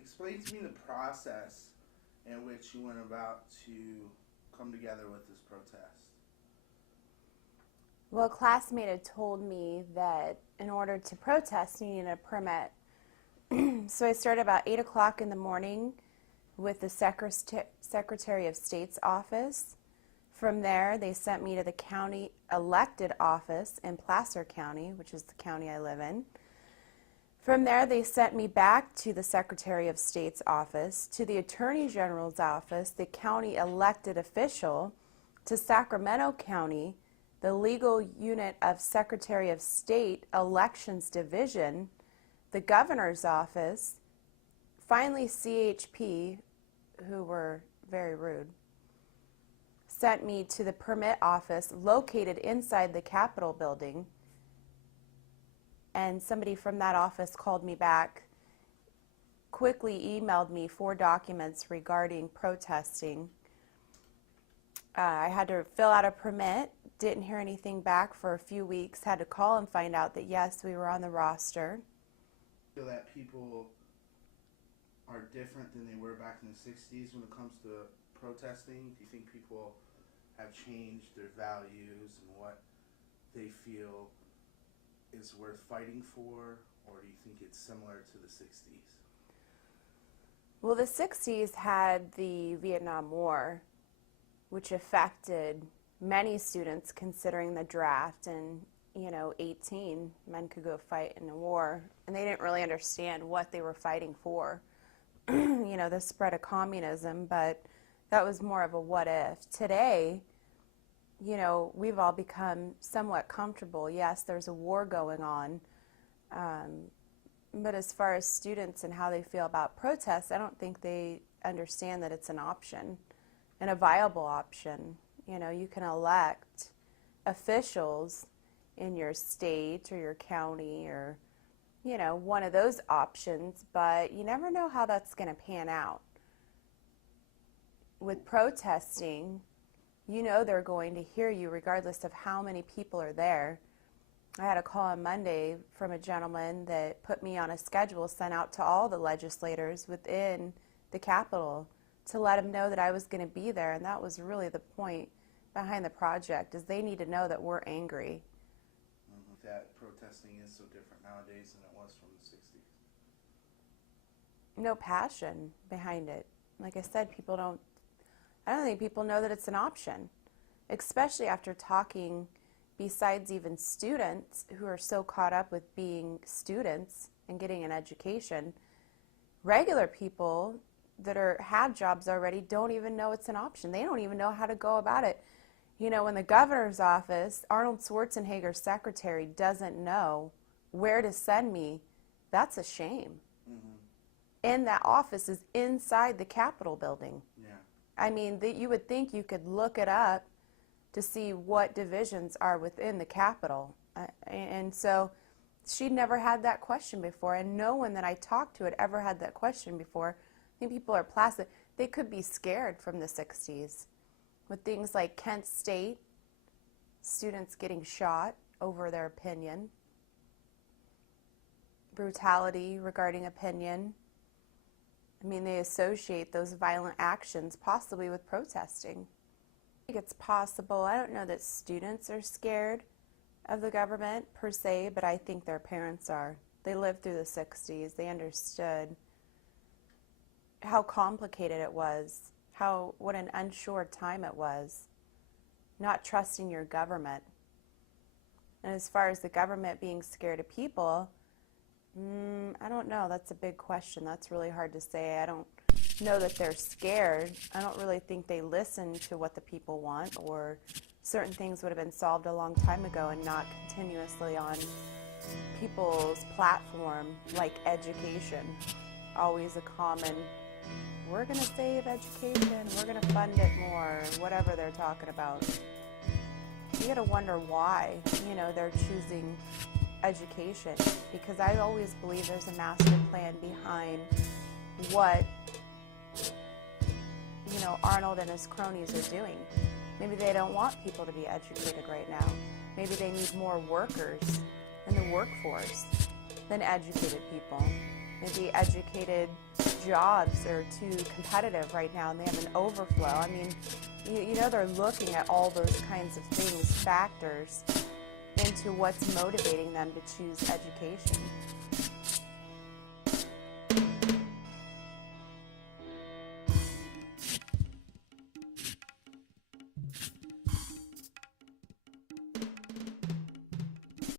explain to me the process in which you went about to come together with this protest. Well, a classmate had told me that in order to protest, you needed a permit. So I started about 8 o'clock in the morning with the Secretary of State's office. From there, they sent me to the county elected office in Placer County, which is the county I live in. From there, they sent me back to the Secretary of State's office, to the Attorney General's office, the county elected official, to Sacramento County, the legal unit of Secretary of State Elections Division, the governor's office, finally CHP, who were very rude, sent me to the permit office located inside the Capitol building, and somebody from that office called me back, quickly emailed me 4 documents regarding protesting. I had to fill out a permit, didn't hear anything back for a few weeks, had to call and find out that yes, we were on the roster. Feel that people are different than they were back in the 60s when it comes to protesting? Do you think people have changed their values and what they feel is worth fighting for, or do you think it's similar to the 60s? Well, the 60s had the Vietnam War, which affected many students considering the draft, and 18 men could go fight in a war, and they didn't really understand what they were fighting for. The spread of communism, but that was more of a what if. Today, we've all become somewhat comfortable. Yes, there's a war going on, but as far as students and how they feel about protests, I don't think they understand that it's an option and a viable option. You can elect officials in your state or your county or, one of those options, but you never know how that's going to pan out. With protesting, they're going to hear you regardless of how many people are there. I had a call on Monday from a gentleman that put me on a schedule sent out to all the legislators within the Capitol to let them know that I was going to be there, and that was really the point behind the project, is they need to know that we're angry. That protesting is so different nowadays than it was from the 60s. No passion behind it. Like I said, I don't think people know that it's an option, especially after talking, besides even students who are so caught up with being students and getting an education. Regular people that have jobs already don't even know it's an option. They don't even know how to go about it. In the governor's office, Arnold Schwarzenegger's secretary doesn't know where to send me. That's a shame. Mm-hmm. And that office is inside the Capitol building. Yeah. I mean, you would think you could look it up to see what divisions are within the Capitol. And so she'd never had that question before, and no one that I talked to had ever had that question before. I think people are placid. They could be scared from the 60s. With things like Kent State, students getting shot over their opinion, brutality regarding opinion. I mean, they associate those violent actions possibly with protesting. I think it's possible. I don't know that students are scared of the government per se, but I think their parents are. They lived through the 60s. They understood how complicated it was. What an unsure time it was, not trusting your government. And as far as the government being scared of people, I don't know. That's a big question. That's really hard to say. I don't know that they're scared. I don't really think they listen to what the people want, or certain things would have been solved a long time ago and not continuously on people's platform, like education. Always a common, we're going to save education, we're going to fund it more, whatever they're talking about. You got to wonder why, they're choosing education, because I always believe there's a master plan behind what, Arnold and his cronies are doing. Maybe they don't want people to be educated right now. Maybe they need more workers in the workforce than educated people. maybe educated jobs are too competitive right now and they have an overflow. I mean, you know, they're looking at all those kinds of things, factors, into what's motivating them to choose education.